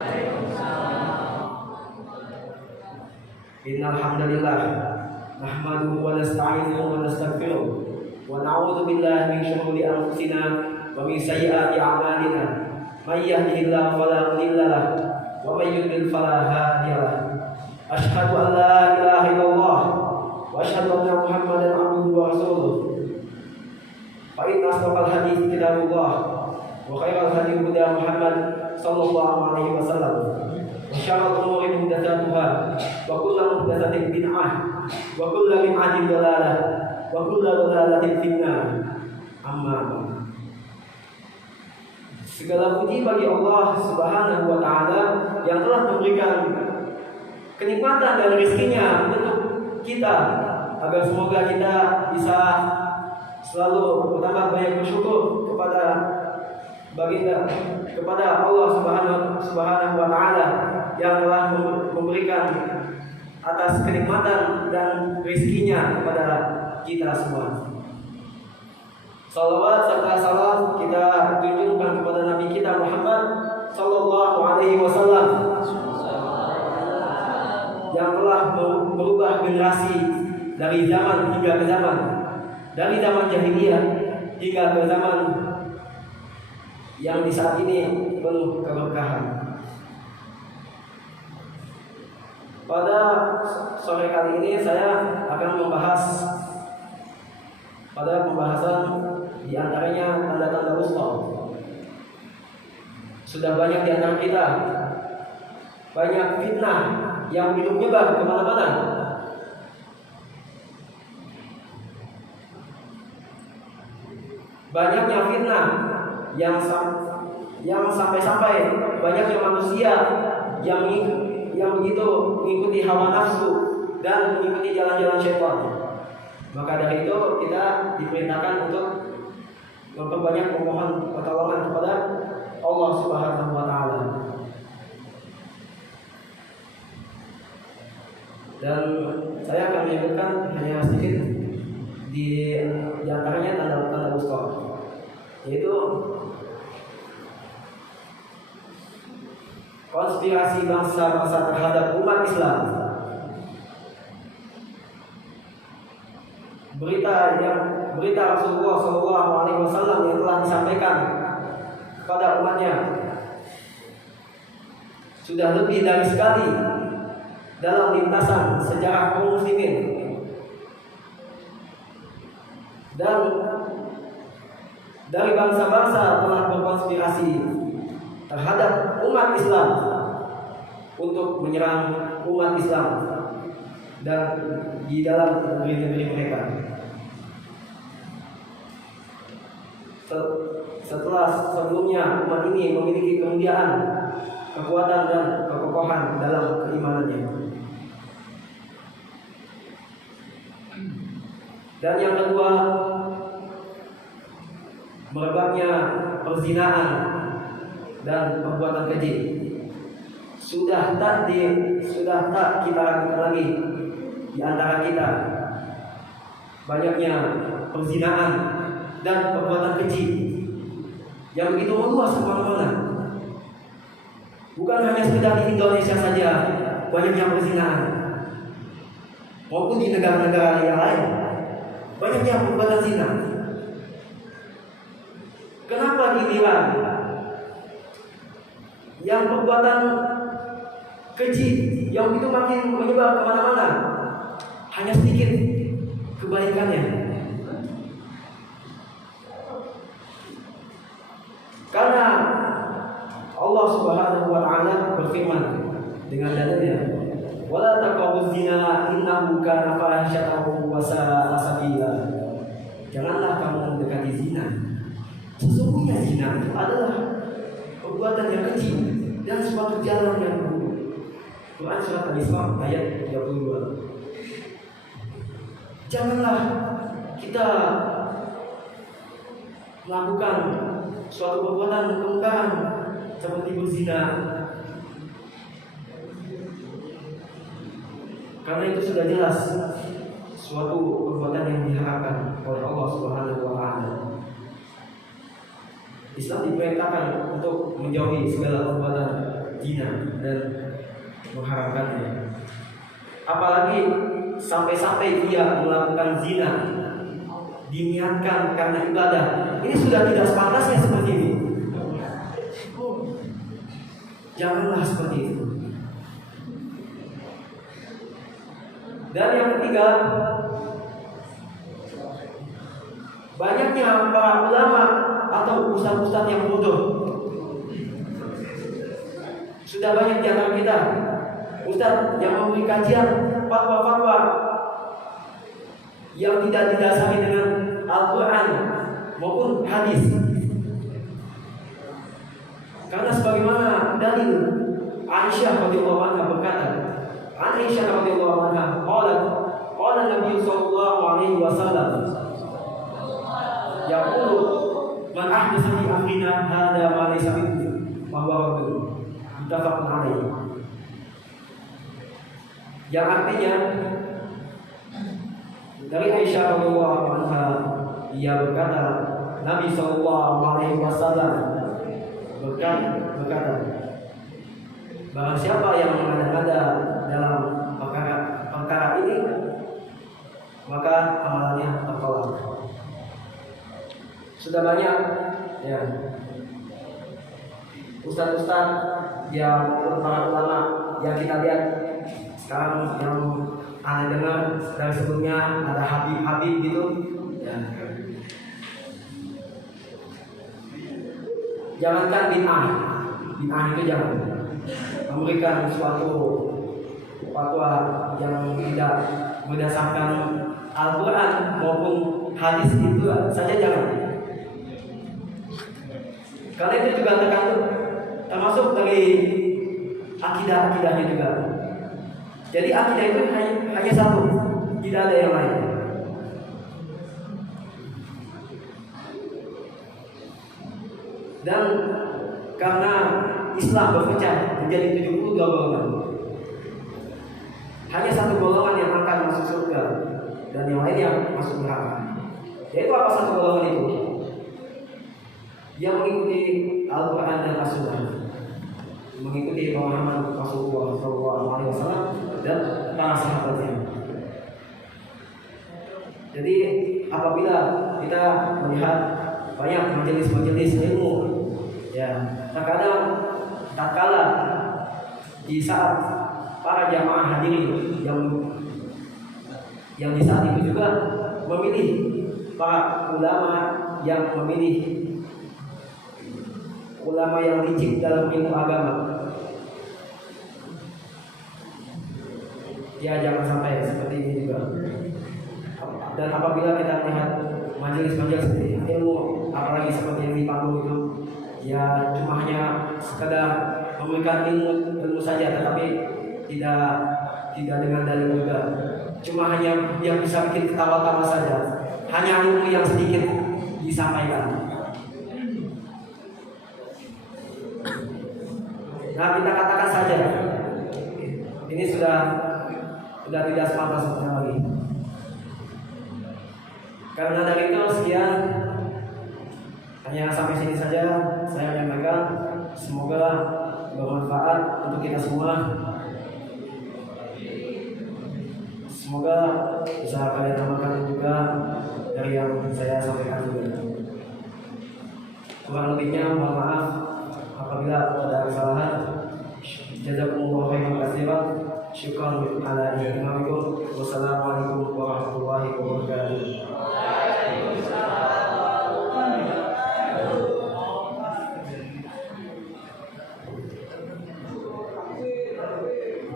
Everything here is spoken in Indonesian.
Innal hamdalillah nahmaduhu wa nasta'inuhu wa nastaghfiruh wa na'udzu billahi min shururi anfusina wa min sayyiati a'malina. May yahdihillahu fala mudilla lahu wa may yudlil fala hadiya lahu. Asyhadu an la ilaha illallah wa asyhadu anna Muhammadan abduhu wa rasuluh. Fa inna asdaqal hadits kitabullah wa khairal hadi huda Muhammad sallallahu alaihi wasallam. Wa syarrul umuri muhdatsatuha wa kullu muhdatsatin bid'ah wa kullu bid'atin dhalalah wa kullu dhalalatin finnar. Amma ba'd. Segala puji bagi Allah Subhanahu wa taala yang telah memberikan kenikmatan dan rezekinya untuk kita, agar semoga kita bisa selalu bertambah banyak bersyukur kepada Allah Subhanahu wa taala yang telah memberikan atas kenikmatan dan rezekinya kepada kita semua. Salawat serta salam kita tunjukkan kepada Nabi kita Muhammad sallallahu alaihi wasallam yang telah berubah generasi dari zaman hingga ke zaman, dari zaman jahiliyah hingga ke zaman yang di saat ini penuh keberkahan. Pada sore kali ini saya akan membahas pada pembahasan di antaranya tanda-tanda wusta. Sudah banyak di antara kita banyak fitnah yang begitu menyebar kemana-mana. Banyaknya fitnah yang sampai-sampai banyaknya manusia yang begitu mengikuti hawa nafsu dan mengikuti jalan-jalan syaitan. Maka dari itu kita diperintahkan untuk memperbanyak memohon pertolongan kepada Allah Subhanahu wa taala. Dan saya akan menyebutkan hanya sedikit di antaranya tanda-tanda wusta, yaitu konspirasi bangsa-bangsa terhadap umat Islam. Berita Rasulullah Shallallahu Alaihi Wasallam yang telah disampaikan kepada umatnya sudah lebih dari sekali dalam lintasan sejarah kaum muslimin, dan dari bangsa-bangsa telah berkonspirasi terhadap umat Islam untuk menyerang umat Islam dan di dalam negeri-negeri mereka. Setelah sebelumnya umat ini memiliki kemuliaan, kekuatan dan kekokohan dalam keimanannya. Dan yang kedua, merebaknya perzinahan dan perbuatan keji. Sudah tak kita lakukan lagi di antara kita. Banyaknya perzinahan dan perbuatan keji yang begitu meluas kemana-mana. Bukan hanya sekedar di Indonesia saja banyaknya perzinahan, maupun di negara-negara yang lain banyaknya perbuatan zina. Kenapa dibilang yang perbuatan keji yang itu makin menyebar kemana-mana, hanya sedikit kebaikannya? Karena Allah Subhanahu wa taala berfirman dengan dalilnya, "Wala taqrabuz zina innahu kana fahisyatan wa sa'a sabila." Janganlah kamu mendekati zina. Sesungguhnya zina itu adalah perbuatan yang kecil dan suatu jalan yang buruk. Quran surat Al-Isra ayat 32. Janganlah kita melakukan suatu perbuatan kemungkaran seperti berzina, karena itu sudah jelas suatu perbuatan yang diharapkan oleh Allah Subhanahu wa taala. Islam diperintahkan untuk menjauhi segala perbuatan zina zina dan mengharamkannya. Apalagi sampai-sampai dia melakukan zina diniatkan karena ibadah, ini sudah tidak sepantasnya seperti ini. Janganlah seperti itu. Dan yang ketiga, banyaknya para ulama atau ustaz-ustaz yang bodoh. Sudah banyak di antara kita ustaz yang memberi kajian fatwa-fatwa yang tidak didasari dengan Al-Quran maupun hadis. Karena sebagaimana dalil Aisyah radhiyallahu anha berkata, Aisyah radhiyallahu anha qala Nabi sallallahu alaihi wasallam yaqulu man ahdatsa fi amrina hadza ma laysa minhu fa huwa raddun, muttafaqun alaihi. Yang artinya dari Aisyah radhiyallahu anha, ia berkata, Nabi sallallahu alaihi wasallam berkata, barang siapa yang mengada-ngada dalam perkara ini, maka amalannya tertolak. Sudah banyak ya ustaz-ustaz yang para ulama yang kita lihat sekarang, yang Anda dengar dari sebelumnya ada Habib gitu ya. Jangankan bid'ah itu jangan memberikan suatu fatwa yang tidak berdasarkan Al-Quran maupun hadis itu saja jangan. Karena itu juga termasuk dari akidahnya juga. Jadi akidah itu hanya satu, tidak ada yang lain. Dan karena Islam berpecah menjadi 72 golongan, hanya satu golongan yang akan masuk surga dan yang lainnya masuk neraka. Yaitu apa satu golongan itu? Yang mengikuti Al-Quran dan As-Sunnah, mengikuti Muhammad Rasulullah SAW dan para sahabatnya. Jadi apabila kita melihat banyak majelis-majelis ilmu, ya terkadang tatkala di saat para jamaah hadirin yang di saat itu juga memilih para ulama yang licik dalam ilmu agama, ya jangan sampai seperti ini juga. Dan apabila kita melihat majelis-majelis ilmu, apalagi seperti yang di panggung itu, ya cuma hanya sekadar memberikan ilmu saja, tetapi tidak dengan dalil juga. Cuma hanya yang bisa bikin ketawa-tawa saja, hanya ilmu yang sedikit disampaikan. Nah, kita katakan saja ini sudah tidak sepantasnya lagi. Karena dari itu sekian, hanya sampai sini saja saya menyampaikan. Semoga bermanfaat untuk kita semua. Semoga bisa kalian amalkan juga dari yang saya sampaikan juga. Kurang lebihnya mohon maaf apabila ada kesalahan. Jazakumullahu khairan katsiran. Syukran ala ihtimamikum. Wassalamualaikum